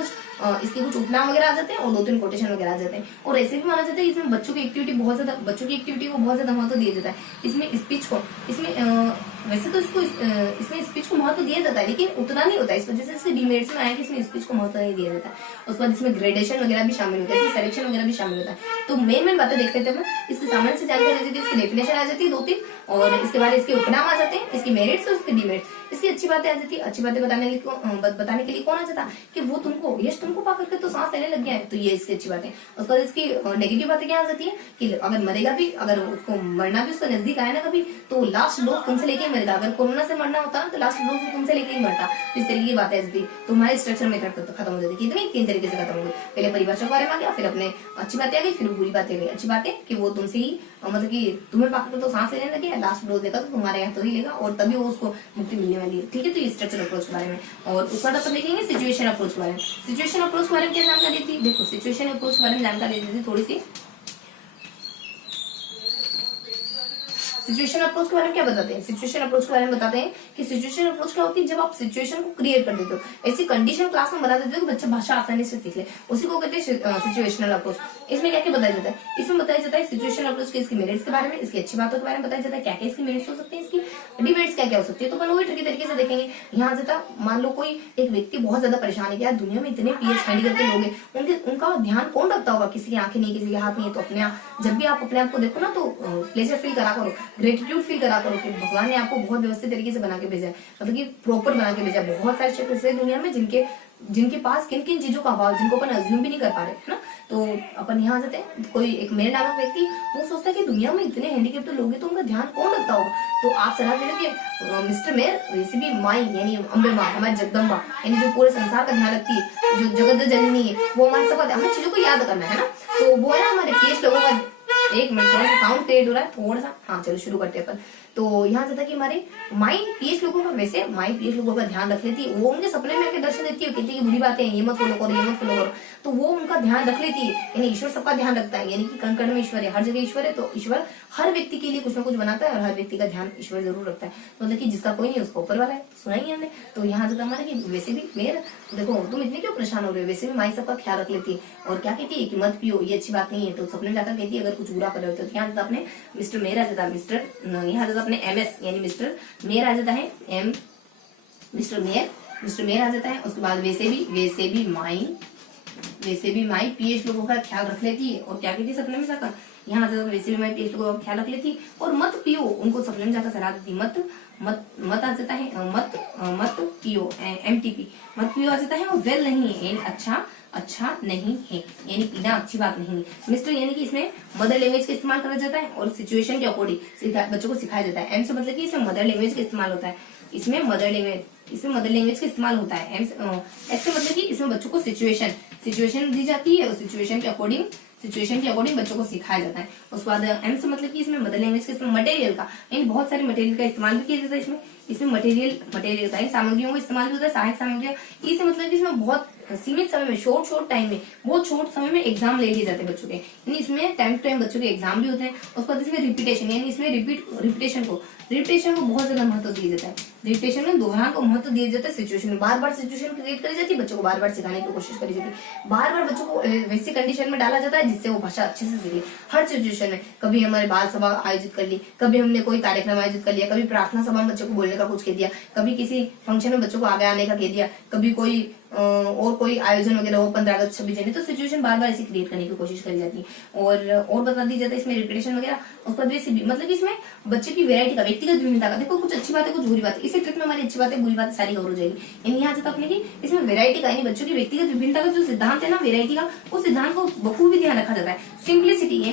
इसके कुछ उपनाम वगैरह आ जाते हैं और 2-3 कोटेशन वगैरह आ जाते हैं। और ऐसे भी माना जाता है इसमें बच्चों की एक्टिविटी को बहुत ज्यादा महत्व दिया जाता है। इसमें स्पीच को, वैसे तो इसमें स्पीच को महत्व दिया जाता है, लेकिन उतना नहीं होता है। इस वजह से इसके डीमेरिट्स में आया कि इसमें स्पीच को महत्व नहीं दिया जाता है। उसके बाद इसमें ग्रेडेशन वगैरह भी शामिल होता है, इसमें सिलेक्शन वगैरह भी शामिल होता है। तो मेन बातें देखते हैं, इसकी सामान्य से जानकारी आ जाती है, इसकी डेफिनेशन आ जाती है 2-3, और इसके बाद इसके उपनाम आ जाते हैं, इसकी मेरिट्स और इसके डीमेरिट्स। इसकी अच्छी बातें आ जाती है, अच्छी बातें बताने के लिए कौन आ जाता कि वो तुमको पा करके तो सांस लेने लग गया है, तो ये इसकी अच्छी बातें। उसके बाद इसकी नेगेटिव बातें क्या आ जाती है कि अगर मरेगा भी, अगर उसको मरना भी उसका नजदीक आया ना कभी, तो लास्ट डोज तुमसे लेके मरेगा। अगर कोरोना से मरना होता ना तो लास्ट डोज तुमसे लेके ही मरता। तो इस तरीके की बातें आ जाती, तो हमारे स्ट्रक्चर में खत्म हो जाती। कितनी 3 तरीके से खत्म हो गई। पहले परिभाषा के बारे में आ गया, फिर अपने अच्छी बातें आ गई, फिर बुरी बातें आ गई। अच्छी बातें कि वो तुमसे ही मतलब कि तुम्हें पाकर तो सांस लेने लगे, लास्ट डोज देगा तो तुम्हारे यहाँ तो ही लेगा और तभी वो उसको मुक्ति मिलने वाली है। ठीक है, तो ये स्ट्रक्चर अप्रोच के बारे में। और उसके बाद अपन देखेंगे सिचुएशन अप्रोच के बारे में। सिचुएशन अप्रोच के बारे में क्या जानकारी दी थी, देखो सिचुएशन अप्रोच के बारे में जानकारी दी थी थोड़ी सी। सिचुएशन अप्रोच के बारे में क्या बताते हैं, सिचुएशन अप्रोच के बारे में बताते हैं कि सिचुएशन अप्रोच क्या होती है, जब आप सिचुएशन को क्रिएट कर देते हो, ऐसी कंडीशन क्लास में बना देते हो कि बच्चा भाषा आसानी से सीख ले, उसी को कहते हैं सिचुएशनल अप्रोच। इसमें क्या क्या बताया जाता है, इसमें बताया जाता है सिचुएशन अप्रोच के इसकी मेरिट्स के बारे में, इसकी अच्छी बातों के बारे में बताया जाता है, क्या क्या इसकी मेरिट्स हो सकती है, इसकी डिमेरिट्स क्या क्या हो सकती है। तो अपन वही ट्रिकी तरीके से देखेंगे। यहाँ जाता मान लो कोई एक व्यक्ति बहुत ज्यादा परेशान है कि यार दुनिया में इतने पीएच हैंडीकैप के लोग हैं, उनका ध्यान कौन रखता होगा, किसी की आंखें नहीं, किसी के हाथ नहीं, तो अपने जब भी आप अपने आप को देखो ना तो प्लेजर फील करा करो, ग्रेटिट्यूड फील करा करो कि भगवान ने आपको बहुत व्यवस्थित तरीके से बना के भेजा है, मतलब कि प्रॉपर बना के भेजा। बहुत सारे क्षेत्र ऐसे दुनिया में जिनके पास किन किन चीजों का अभाव, जिनको अपन अज्यूम भी नहीं कर पा रहे है ना, तो अपन यहाँ आ जाते हैं, कोई एक मेरे नामक व्यक्ति वो सोचता है कि दुनिया में इतने हैंडीकेप्ड लोग हैं तो उनका ध्यान कौन रखता होगा। तो आप सलाह दे रहे कि मिस्टर मेयर वैसे भी माई यानी अम्बे माँ, हमारी जगदम्बा यानी जो पूरे संसार का ध्यान रखती है, जो जगत जननी है, वो हमारे सब हमें चीजों को याद करना है ना। तो वो है ना हमारे 20 लोगों का, एक मिनट थोड़ा सा साउंड क्रिएट हो रहा है थोड़ा सा, हाँ चलो शुरू करते हैं अपन। तो यहाँ से था कि हमारे माई 20 लोगों का, वैसे माई 20 लोगों का ध्यान रख लेती है, वो उनके सपने में आके दर्शन देती है, कहती है कि बुरी बातें हैं, ये मत फॉलो करो, ये मत फॉलो करो, तो वो उनका ध्यान रख लेती है। यानी ईश्वर सबका ध्यान रखता है, यानी कि कण कण में ईश्वर है, हर जगह ईश्वर है, तो ईश्वर हर व्यक्ति के लिए कुछ ना कुछ बनाता है और हर व्यक्ति का ध्यान ईश्वर जरूर रखता है। मतलब कि जिसका कोई नहीं उसका ऊपर वाला है, सुना ही हमने। तो यहाँ से हमारे कि वैसे भी मेयर देखो तुम इतने क्यों परेशान हो रहे हो, वैसे भी माई सबका ख्याल रख लेती है और क्या कहती है कि मत पियो, ये अच्छी बात नहीं है। तो सपने में जाकर कहती है अगर कुछ बुरा कर रहे हो तो। यहाँ अपने मिस्टर मेयर आ जाता है, मिस्टर यहाँ जाता अपने MS यानी मिस्टर मेयर आ जाता है, M मिस्टर मेयर आ जाता है। उसके बाद वैसे भी माई PH लोगों का ख्याल रख लेती है और क्या कहती है सपने में जाकर, यहाँ आ जाता है वैसे भी माई PH लोगों का ख्याल रख लेती है और मत पियो उनको सपने में जाकर सलाह देती है। मत आ जाता है, मत पियो MTP, मत पियो आ जाता है और वेल नहीं है यानी अच्छा नहीं है, यानी पीना अच्छी बात नहीं है। मिस्टर यानी कि इसमें मदर लैंग्वेज का इस्तेमाल करा जाता है और सिचुएशन के अकॉर्डिंग बच्चों को सिखाया जाता है। एम से मतलब कि इसमें मदर लैंग्वेज का इस्तेमाल होता है, इसमें मदर लैंग्वेज का इस्तेमाल होता है। एस से मतलब कि इसमें बच्चों को सिचुएशन दी जाती है और सिचुएशन के अकॉर्डिंग बच्चों को सिखाया जाता है। उसके बाद एम से मतलब कि इसमें मदर लैंग्वेज के मटेरियल का यानी बहुत सारे मटेरियल का इस्तेमाल भी किया जाता है। इसमें मटेरियल का सामग्रियों का इस्तेमाल भी होता है, सहायक सामग्रियां। ई से मतलब कि इसमें बहुत सीमित समय में शॉर्ट टाइम में बहुत छोट समय में एग्जाम ले लिए जाते हैं बच्चों के, यानी इसमें टाइम टू टाइम बच्चों के एग्जाम भी होते हैं। उसके बाद इसमें रिपीटेशन यानी इसमें रिपीटेशन को बहुत ज्यादा महत्व दिया जाता है। रिपीटेशन में दोहरान को महत्व दिया जाता है। सिचुएशन में बार सिचुएशन क्रिएट करी जाती है, बच्चों को बार सिखाने की कोशिश करी जाती है, बार बच्चों को वैसी कंडीशन में डाला जाता है जिससे वो भाषा अच्छे से सीखे। हर सिचुएशन में कभी हमारे बाल सभा आयोजित कर ली, कभी हमने कोई कार्यक्रम आयोजित कर लिया, कभी प्रार्थना सभा में बच्चों को बोलने का कुछ कह दिया, कभी किसी फंक्शन में बच्चों को आगे आने का कह दिया, कभी कोई और कोई आयोजन वगैरह हो 15 अगस्त 26 जनवरी, तो सिचुएशन बार ऐसे क्रिएट करने की कोशिश करी जाती है और बता दी जाता है इसमें रिपीटेशन वगैरह। उसके बाद वैसे भी मतलब कि इसमें बच्चे की वैरायटी का व्यक्तिगत विभिन्नता का, देखो कुछ अच्छी बातें कुछ बुरी बातें, इसी ट्रिक में हमारी अच्छी बातें बुरी बातें सारी कवर हो जाएगी। यानी यहाँ से अपने की इसमें वैरायटी का यानी बच्चों की व्यक्तिगत विभिन्नता का जो सिद्धांत है ना वैरायटी का, उस सिद्धांत को बखूबी ध्यान रखा जाता है। सिंप्लिसिटी यानी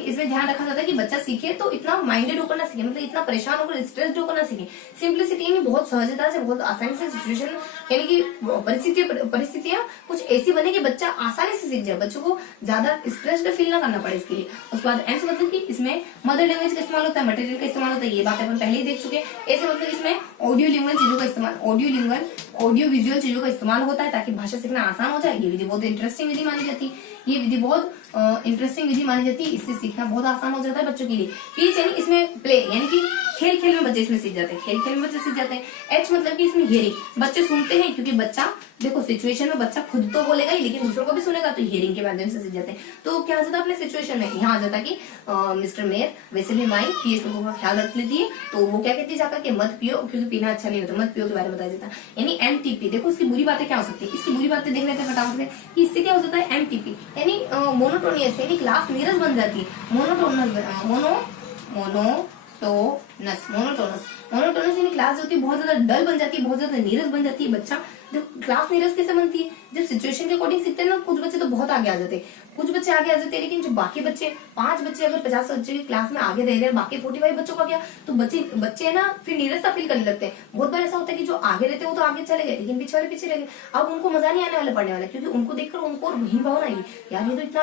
इसमें ध्यान रखा जाता है कि बच्चा सीखे तो इतना माइंडेड होकर ना सीखे, मतलब इतना परेशान होकर स्ट्रेस्ड होकर ना सीखे। सिंप्लिसिटी यानी बहुत सहजता से बहुत आसानी से सिचुएशन यानी कि परिस्थितियां कुछ ऐसी बने कि बच्चा आसानी से सीख जाए, बच्चों को ज्यादा स्ट्रेस्ड फील ना करना पड़े इसके लिए। उसके बाद ऐसे मतलब कि इसमें मदर लैंग्वेज का इस्तेमाल होता है, मटेरियल का इस्तेमाल होता है, ये बात अपन पहले ही देख चुके हैं। ऐसे मतलब इसमें ऑडियो विजुअल चीजों का इस्तेमाल होता है ताकि भाषा सीखना आसान हो जाए। ये विधि बहुत इंटरेस्टिंग विधि मानी जाती है, इससे सीखना बहुत आसान हो जाता है बच्चों के लिए। पीच यानी इसमें प्ले यानी कि खेल में बच्चे इसमें सीख जाते हैं, एच मतलब कि इसमें हियरिंग, बच्चे सुनते हैं क्योंकि बच्चा देखो सिचुएशन में बच्चा खुद तो बोलेगा ही लेकिन दूसरों को भी सुनेगा, तो हियरिंग के माध्यम से सीख जाते हैं। तो क्या आ जाता है अपने सिचुएशन में, यहाँ आ जाता कि मिस्टर मेयर वैसे भी माई PH लोगों का ख्याल रख लेती है, तो वो क्या कहती है जाकर के मत पियो क्योंकि पीना अच्छा नहीं होता, मत पियो के बारे में बताया जाता है। यानी MTP देखो इसकी बुरी बातें क्या हो सकती है, इसकी बुरी बातें देख लेते हैं फटाफट से कि इससे क्या हो जाता है MTP यानी मोनोटोनियस यानी क्लास नीरस बन जाती है। मोनोटोनस यानी क्लास जो होती है बहुत ज्यादा डल बन जाती है, बहुत ज्यादा नीरस बन जाती है। बच्चा जब क्लास नीरस कैसे बनती है, जब सिचुएशन के अकॉर्डिंग सीखते हैं ना, कुछ बच्चे तो बहुत आगे आ जाते हैं, लेकिन जो बाकी बच्चे 5 बच्चे अगर 50 बच्चे की क्लास में आगे रह रहे हैं, बाकी 45 बच्चों को गया तो बच्चे ना फिर नीरसता फील करने लगते हैं। बहुत बार ऐसा होता है कि जो आगे रहते हैं वो तो आगे चले गए लेकिन पीछे वाले पीछे रह गए। अब उनको मजा नहीं आने वाला पढ़ने वाला, क्योंकि उनको देखकर उनको हीन भावना आएगी, यार ये तो इतना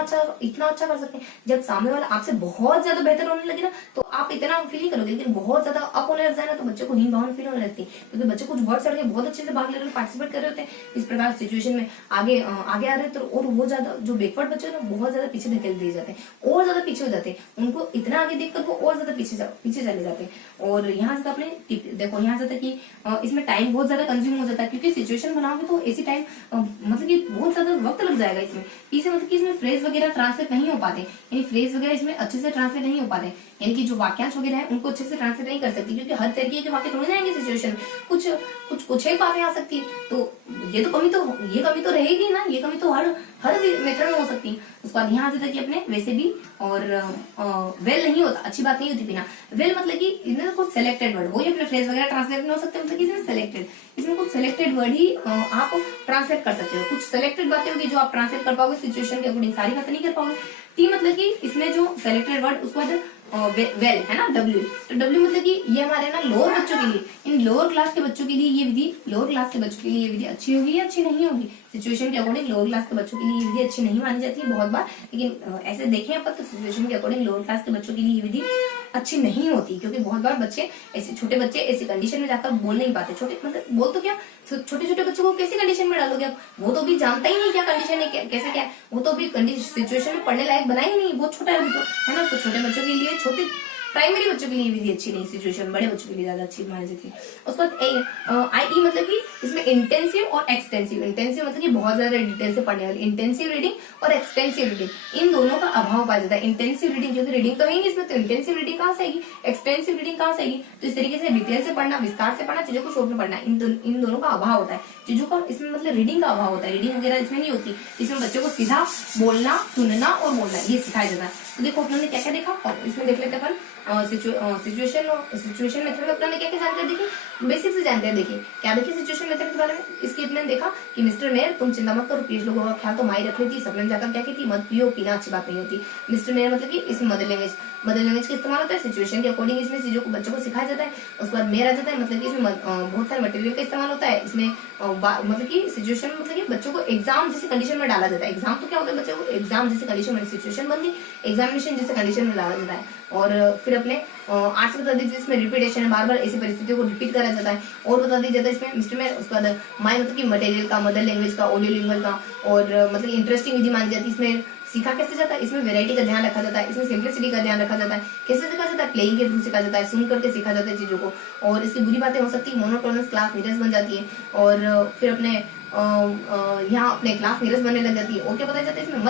अच्छा कर सकते हैं। जब सामने वाला आपसे बहुत ज्यादा बेहतर होने लगे ना तो आप इतना फील नहीं करोगे, लेकिन बहुत ज्यादा अप होने लग जाए ना तो बच्चे को हीन भावना फील होने लगती है, क्योंकि बच्चे कुछ बहुत चढ़ के बहुत अच्छे से भाग ले रहे हैं, पार्टिसिपेट कर रहे होते हैं। इस प्रकार सिचुएशन में आगे आ रहे हैं तो और वो ज्यादा जो बैकवर्ड बच्चे ना बहुत ज्यादा पीछे धकेल दिए जाते हैं और ज्यादा पीछे हो जाते हैं, उनको इतना आगे देखकर वो और ज्यादा पीछे चले जाते हैं। और यहाँ से अपने देखो यहाँ से कि इसमें टाइम बहुत ज्यादा कंज्यूम हो जाता है, क्योंकि सिचुएशन बनाओगे तो ऐसी टाइम मतलब कि बहुत ज्यादा वक्त लग जाएगा इसमें। पीछे मतलब कि इसमें फ्रेज वगैरह ट्रांसलेट नहीं हो पाते, यानी फ्रेज वगैरह इसमें अच्छे से ट्रांसलेट नहीं हो पाते, यानी कि जो वाक्यांश वगैरह है उनको अच्छे से ट्रांसलेट नहीं कर सकती, क्योंकि हर तरीके के वाक्य थोड़ी जाएंगे सिचुएशन में, कुछ एक बातें आ सकती है। तो ये कमी तो रहेगी ना, ये कमी तो हर मेथड में हो सकती है। उसके बाद यहाँ से कि अपने वैसे भी और वेल नहीं होता, अच्छी बात नहीं होती बिना वेल, मतलब कि इनमें कुछ सेलेक्टेड वर्ड, वही अपने फ्रेज वगैरह ट्रांसलेट नहीं हो सकते, मतलब कि इसमें कुछ सेलेक्टेड वर्ड ही आप ट्रांसलेट कर सकते हो। कुछ सेलेक्टेड बातें होगी जो आप ट्रांसलेट कर पाओगे सिचुएशन के अकॉर्डिंग, सारी बातें नहीं कर पाओगे। टी मतलब कि इसमें जो सेलेक्टेड वर्ड, उसके बाद वेल है ना, डब्ल्यू, तो डब्ल्यू मतलब कि ये हमारे ना लोअर बच्चों के लिए, इन लोअर क्लास के बच्चों के लिए ये विधि, लोअर क्लास के बच्चों के लिए ये विधि अच्छी होगी या अच्छी नहीं होगी सिचुएशन के अकॉर्डिंग। लोअर क्लास के बच्चों के लिए ये विधि अच्छी नहीं मानी जाती है बहुत बार, लेकिन ऐसे देखें अपन तो सिचुएशन के अकॉर्डिंग लोअर क्लास के बच्चों के लिए ये विधि अच्छी नहीं होती, क्योंकि बहुत बार बच्चे ऐसे, छोटे बच्चे ऐसी कंडीशन में जाकर बोल नहीं पाते। छोटे मतलब बोल तो क्या, छोटे छोटे बच्चों को कैसी कंडीशन में डालोगे आप, वो तो भी जानता ही नहीं क्या कंडीशन है, कैसे क्या है, वो तो भी सिचुएशन में पढ़ने लायक बना ही नहीं, बहुत छोटा है अभी तो, है ना। तो छोटे बच्चों के लिए, छोटे प्राइमरी बच्चों के लिए विधि अच्छी नहीं, सिचुएशन बड़े बच्चों के लिए ज्यादा अच्छी मानी जाती है। उसके बाद आई मतलब कि इसमें इंटेंसिव और एक्सटेंसिव, इंटेंसिव मतलब कि बहुत ज्यादा डिटेल से पढ़ने वाली, इंटेंसिव रीडिंग और एक्सटेंसिव रीडिंग, इन दोनों का अभाव पाया जाता है। इंटेंसिव रीडिंग, क्योंकि रीडिंग तो है नहीं इसमें, तो इंटेंसिव रीडिंग कहाँ से आएगी, एक्सटेंसिव रीडिंग कहाँ से आएगी। तो इस तरीके से डिटेल से पढ़ना, विस्तार से पढ़ना, चीजों को शॉर्ट में पढ़ना, इन दोनों का अभाव होता है। चीजों का इसमें मतलब रीडिंग का अभाव होता है, रीडिंग वगैरह इसमें नहीं होती। इसमें बच्चों को सीधा बोलना, सुनना और बोलना ये सिखाया जाता है। तो देखो अपने क्या क्या देखा, इसमें देख लेते अपन सिचुएशन मेथड में अपने क्या क्या जानकारी देखी, बेसिक से जानकारी देखी। क्या देखी सिचुएशन मेथड के बारे में, इसकी अपने देखा कि मिस्टर मेयर तुम चिंता मत करो, प्लीज लोगों का ख्याल तो माई रख लेती, सपने में जाकर क्या कहती, मत पियो, पीना अच्छी बात नहीं होती। मिस्टर मेयर मतलब कि इसमें मदर लैंग्वेज का इस्तेमाल होता है सिचुएशन के अकॉर्डिंग, इसमें चीजों को बच्चों को सिखाया जाता है। उसके बाद मेयर आ जाता है, मतलब कि इसमें बहुत सारे मटेरियल का इस्तेमाल होता है। इसमें मतलब कि सिचुएशन मतलब कि बच्चों को एग्जाम जैसी कंडीशन में डाला जाता है। एग्जाम तो क्या होता है, बच्चों को एग्जाम जैसी कंडीशन में, सिचुएशन बन गई एग्जामिनेशन जैसे कंडीशन में डाला जाता है। और फिर अपने आर्ट्स बता दीजिए, इसमें रिपीटेशन है, बार बार ऐसी परिस्थितियों को रिपीट करा जाता है। और बता दिया जाता है इसमें मिस्टर में, उसके बाद माई मतलब कि मटेरियल का, मदर लैंग्वेज का, ऑडियो लिंगुअल का, और मतलब इंटरेस्टिंग विधि मानी जाती है। इसमें सीखा कैसे जाता है, इसमें वैरायटी का ध्यान रखा जाता है, इसमें सिंपलिसिटी का ध्यान रखा जाता है। कैसे सीखा जाता है, प्लेइंग के थ्रू सीखा जाता है, सुन करके सीखा जाता है चीजों को। और इसकी बुरी बातें हो सकती है, मोनोटोनस क्लास नीरस बन जाती है, और फिर अपने यहाँ अपने क्लास नीरस बनने लग जाती है। और क्या बताया जाता है इसमें,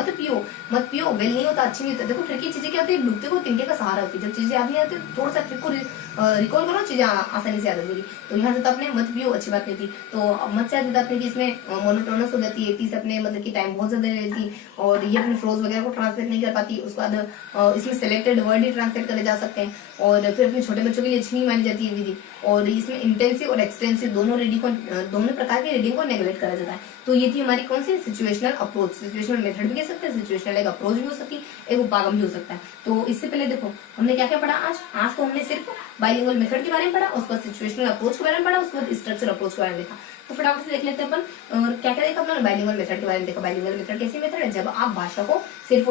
मत पियो वेल नहीं होता, अच्छी नहीं होता। देखो ट्रिकी चीजें क्या होती है, डूबते को तिनके का सहारा होती है। जब चीजें आती है थोड़ा सा ट्रिक को रिकॉल करो, चीजें आसानी से याद हो जाएगी। तो यहाँ से अपने मत पियो अच्छी बात नहीं थी, तो मत से ज्यादा अपने इसमें मोनोटोनस हो जाती है, तीस अपने मतलब की टाइम बहुत ज्यादा रहती है, और ये अपने फ्रोज वगैरह को ट्रांसलेट नहीं कर पाती। उसके बाद इसमें सिलेक्टेड वर्ड ही ट्रांसलेट करे जा सकते हैं। और फिर अपने छोटे बच्चों के लिए अच्छी नहीं मानी जाती है विधि। और इसमें इंटेंसिव और एक्सटेंसिव दोनों प्रकार की रीडिंग को नेग्लेक्ट करा जाता है। तो ये थी हमारी कौन सी, सिचुएशनल अप्रोच। सिचुएशनल मेथड भी कह सकते हैं, सिचुएशनल एक अप्रोच भी हो सकती है, एक उपागम भी हो सकता है। तो इससे पहले देखो हमने क्या क्या पढ़ा आज तो हमने सिर्फ बाइलिंगुअल मेथड के बारे में पढ़ा, उसके बाद सिचुएशनल अप्रोच के बारे में पढ़ा, उसके बाद स्ट्रक्चर अप्रोच के बारे में देखा। तो फटाफट से देख लेते हैं अपन और क्या क्या देखा अपने बाइलिंगुअल मेथड के बारे में देखा। बाइलिंगुअल मेथड कैसी मेथड है, जब आप भाषा को सिर्फ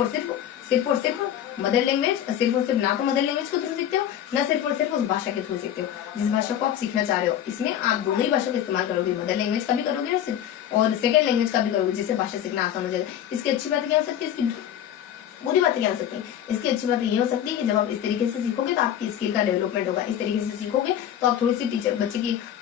और सिर्फ मदर लैंग्वेज, सिर्फ और सिर्फ ना तो मदर लैंग्वेज के थ्रू सीखते हो, ना सिर्फ और सिर्फ उस भाषा के थ्रू सीखते हो। जिस भाषा को आप सीखना चाह रहे हो, इसमें आप दोनों ही भाषा का इस्तेमाल करोगे, मदर लैंग्वेज का भी करोगे और सेकंड लैंग्वेज का भी करोगे, जिससे भाषा सीखना आसान हो जाएगा। इसकी अच्छी बात क्या हो सकती है, इसकी बुरी बातें क्या हो सकती है। इसकी अच्छी बात ये हो सकती है कि जब आप इस तरीके से सीखोगे तो आपकी स्किल का डेवलपमेंट होगा। इस तरीके से सीखोगे तो आप थोड़ी सी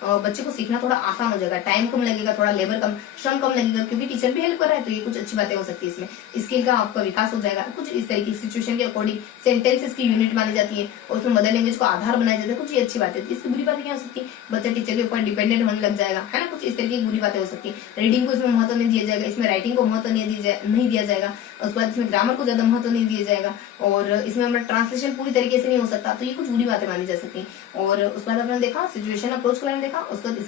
बच्चे को सीखना थोड़ा आसान हो जाएगा, टाइम कम लगेगा, थोड़ा लेबर कम, श्रम कम लगेगा, क्योंकि टीचर भी हेल्प कर रहा है। तो ये कुछ अच्छी बातें हो सकती है, इसमें स्किल का आपका विकास हो जाएगा। कुछ इस तरीके सिचुएशन के अकॉर्डिंग सेंटेंसेस की यूनिट मानी जाती है, और उसमें मदर लैंग्वेज को आधार बनाया जाता है। कुछ अच्छी बातें होती है। इसकी बुरी बातें क्या हो सकती है, बच्चा टीचर के ऊपर डिपेंडेंट होने लग जाएगा, है ना। कुछ इस तरीके की बुरी बातें हो सकती है। रीडिंग को इसमें महत्व नहीं दिया जाएगा, इसमें राइटिंग को महत्व नहीं दिया जाएगा, उसके बाद इसमें ग्रामर को ज्यादा महत्व नहीं दिया जाएगा, और इसमें हमारा ट्रांसलेशन पूरी तरीके से नहीं हो सकता। तो ये कुछ बुरी बातें मानी जा सकती हैं। और उसके बाद आपने देखा सिचुएशन अप्रोच के बारे में देखा, उसके बाद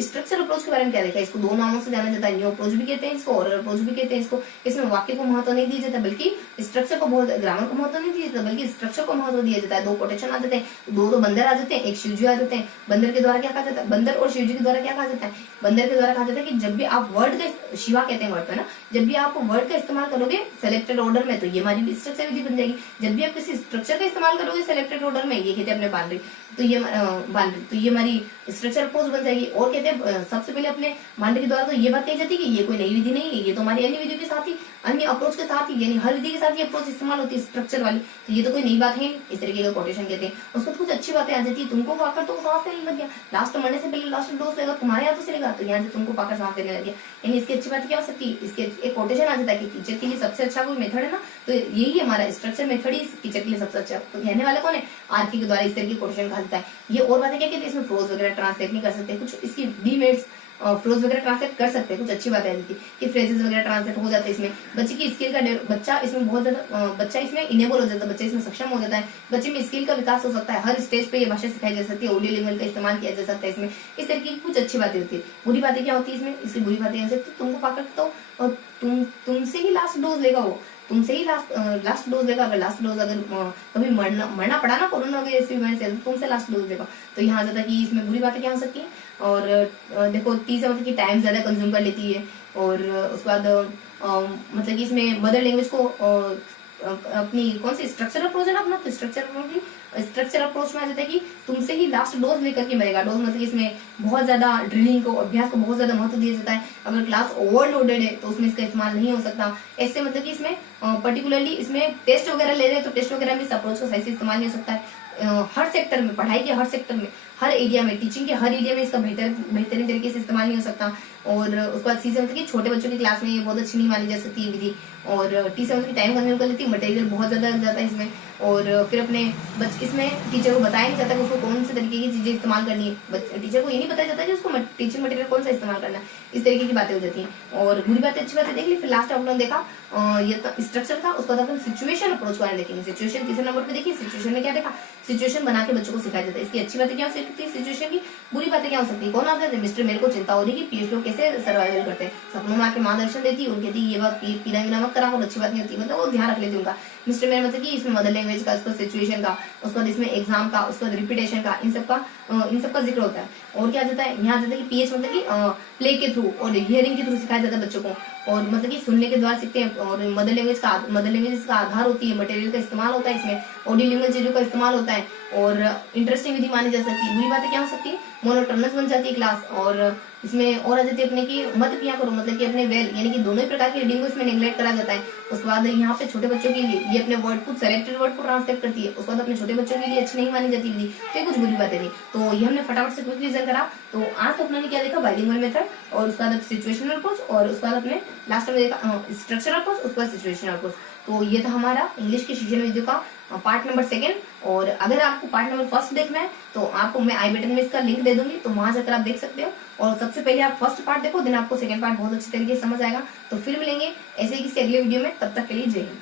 स्ट्रक्चर अप्रोच के बारे में क्या देखा। इसको दो नामों से जाना जाता है, न्यू अप्रोच भी कहते हैं इसको, ओरल अप्रोच भी कहते हैं इसको। इसमें वाक्य को महत्व नहीं दिया जाता, बल्कि स्ट्रक्चर को ग्रामर को महत्व नहीं दिया जाता, बल्कि स्ट्रक्चर को महत्व दिया जाता है। दो कोटेशन आ जाते हैं, दो बंदर आ जाते हैं, एक शिवजी आ जाते हैं। बंदर के द्वारा क्या कहा जाता है, बंदर और शिवजी के द्वारा क्या कहा जाता है, बंदर के द्वारा कहा जाता है कि जब भी आप वर्ड का, शिवा कहते हैं वर्ड पे ना, जब भी आप वर्ड का इस्तेमाल करोगे सेलेक्टेड ऑर्डर में, तो ये हमारी स्ट्रक्चर विधि बन जाएगी। जब भी आप किसी स्ट्रक्चर का इस्तेमाल करोगे सेलेक्टेड ऑर्डर में, ये कहते हैं अपने बाउंड्री, तो ये हमारी स्ट्रक्चर अप्रोच बन जाएगी। और कहते हैं सबसे पहले अपने मानने के द्वारा तो ये बात कही जाती है कि ये कोई नई विधि नहीं है, ये तो हमारी अन्य विधियों के साथ ही, अन्य अप्रोच के साथ ही, यानी हर विधि के साथ ये अप्रोच इस्तेमाल होती है स्ट्रक्चर वाली, तो ये तो कोई नई बात है, इस तरीके का कोटेशन कहते हैं। उसके बाद कुछ अच्छी बातें आ जाती है, तुमको पाकर तो सांस लेने लग गया, लास्ट मरने से पहले लास्ट डोज लेगा, तुम्हारे यहाँ तो चलेगा, तो यहाँ से तुमको पाकर सांस लेने लग गया, यानी इसकी अच्छी बात क्या हो सकती है, इसके एक कोटेशन आ जाता है कि टीचर के लिए सबसे अच्छा कोई मेथड है ना, तो यही हमारा स्ट्रक्चर मेथड ही टीचर के लिए सबसे अच्छा। तो कहने वाले कौन है, आरके के द्वारा इस तरह की कोटेशन कहा जाता है। ये और बातें क्या कहती है, इसमें फ्रोज वगैरह ट्रांसलेट नहीं कर सकते, कुछ इसकी डीमेड्स फ्रोज वगैरह ट्रांसलेट कर सकते हैं, कुछ अच्छी बात है कि फ्रेजेस वगैरह ट्रांसलेट हो जाते हैं इसमें। बच्चे की स्किल का बच्चा इसमें बहुत ज्यादा बच्चा इसमें इनेबल हो जाता है, बच्चा इसमें सक्षम हो जाता है, बच्चे में स्किल का विकास हो सकता है, हर स्टेज पे ये भाषा सिखाई जा सकती है, ऑडियो लैंग्वेज का इस्तेमाल किया जा सकता है इसमें, इस तरह की कुछ अच्छी बातें होती है। बुरी बातें क्या होती है इसमें, इसकी बुरी बातें ऐसे तुमको पाकर तो तुमसे ही लास्ट डोज लेगा, वो तुमसे ही लास्ट डोज लेगा, अगर लास्ट डोज अगर कभी मरना पड़ा ना कोरोना वगैरह ऐसी बीमारी से, तुमसे लास्ट डोज लेगा। तो यहाँ ज्यादा कि इसमें बुरी बातें क्या हो सकती है, और देखो टी से मतलब कि टाइम ज्यादा कंज्यूम कर लेती है, और उसके बाद मतलब कि इसमें मदर लैंग्वेज को अपनी कौन सी स्ट्रक्चर अप्रोच है ना अपना, तो स्ट्रक्चर अप्रोच में आ जाता है कि तुमसे ही लास्ट डोज लेकर के मरेगा। डोज मतलब इसमें बहुत ज्यादा ड्रिलिंग को, अभ्यास को बहुत ज्यादा महत्व दिया जाता है, अगर क्लास ओवरलोडेड है तो उसमें इसका इस्तेमाल नहीं हो सकता। ऐसे मतलब कि इसमें पर्टिकुलरली इसमें टेस्ट वगैरह ले रहे हैं तो टेस्ट वगैरह में इस अप्रोच का सही से इस्तेमाल नहीं हो सकता है। हर सेक्टर में, पढ़ाई के हर सेक्टर में, हर एरिया में, टीचिंग के हर एरिया में इसका बेहतरीन तरीके से इस्तेमाल नहीं हो सकता। और उसके बाद सी से मतलब कि छोटे बच्चों की क्लास में ये बहुत अच्छी नहीं मानी जा सकती है विधि, और टी से मतलब टाइम कंज्यूम कर लेती है, मटेरियल बहुत ज्यादा लग जाता है इसमें, और फिर अपने इसमें टीचर को बताया नहीं जाता कि उसको कौन से तरीके की चीजें इस्तेमाल करनी है, टीचर को ये नहीं बताया जाता कि उसको टीचिंग मटेरियल कौन सा इस्तेमाल करना है, इस तरीके की बातें हो जाती हैं। और बुरी बातें अच्छी बातें देख ली, फिर लास्ट अपना देखा ये तो स्ट्रक्चर था, उसके बाद अपन सिचुएशन अप्रोच वाले देखेंगे। सिचुएशन तीसरे नंबर पे देखिए, सिचुएशन में क्या देखा, सिचुएशन बना के बच्चों को सिखाया जाता है। इसकी अच्छी बातें क्या हो सकती है सिचुएशन की, बुरी बातें क्या हो सकती है, कौन आता है, मिस्टर मेरे को चिंता हो रही है कि पीएच लोग कैसे सर्वाइवल करते हैं, सपनों में आके मार्गदर्शन देती है, उनकी कहती है ये बात पीना वीना मत करा, और अच्छी बात नहीं होती, मतलब वो ध्यान रख लेती है उनका। मिस्टर मेरे मतलब कि इसमें मदर लैंग्वेज का, उसका सिचुएशन का, उसके बाद इसमें एग्जाम का, उसके बाद रिपीटेशन का, इन सबका जिक्र होता है। और क्या जाता है, यहाँ जाता है कि पीएच मतलब कि प्ले के थ्रू और हियरिंग के थ्रू सिखाया जाता है बच्चों को, और मतलब कि सुनने के द्वारा सीखते हैं, और मदर लैंग्वेज का आधार होती है, मटेरियल का इस्तेमाल होता है इसमें, ऑडियो लैंग्वेज चीजों का इस्तेमाल होता है, और इंटरेस्टिंग विधि मानी जा सकती है। बुरी बातें क्या हो सकती है, मोनोटोनस बन जाती है क्लास, और इसमें और आ जाती है अपने की मत पिया करो, मतलब कि अपने वेल, यानी कि दोनों ही प्रकार की रीडिंग को इसमें नेग्लेक्ट करा जाता है। उसके बाद यहाँ पे छोटे बच्चों के लिए ये अपने वर्ड को, सेलेक्टेड वर्ड को ट्रांसलेट करती है, उसके बाद अपने छोटे बच्चों के लिए अच्छी नहीं मानी जाती विधि। तो ये कुछ बुरी बातें थी, तो ये हमने फटाफट से क्विक रिवीजन करा। तो आज तो अपने क्या देखा, बाइलिंगुअल मेथड, और उसके बाद सिचुएशनल अप्रोच, और उसके बाद अपने लास्ट में देखा स्ट्रक्चरल अप्रोच, उसके बाद सिचुएशनल अप्रोच। तो ये था हमारा इंग्लिश के शिक्षण वीडियो का पार्ट नंबर 2। और अगर आपको पार्ट नंबर 1 देखना है तो आपको मैं आई बटन में इसका लिंक दे दूंगी, तो वहां जाकर आप देख सकते हो। और सबसे पहले आप फर्स्ट पार्ट देखो, देन आपको सेकंड पार्ट बहुत अच्छे तरीके से समझ आएगा। तो फिर मिलेंगे ऐसे ही किसी अगले वीडियो में, तब तक के लिए जय हिंद।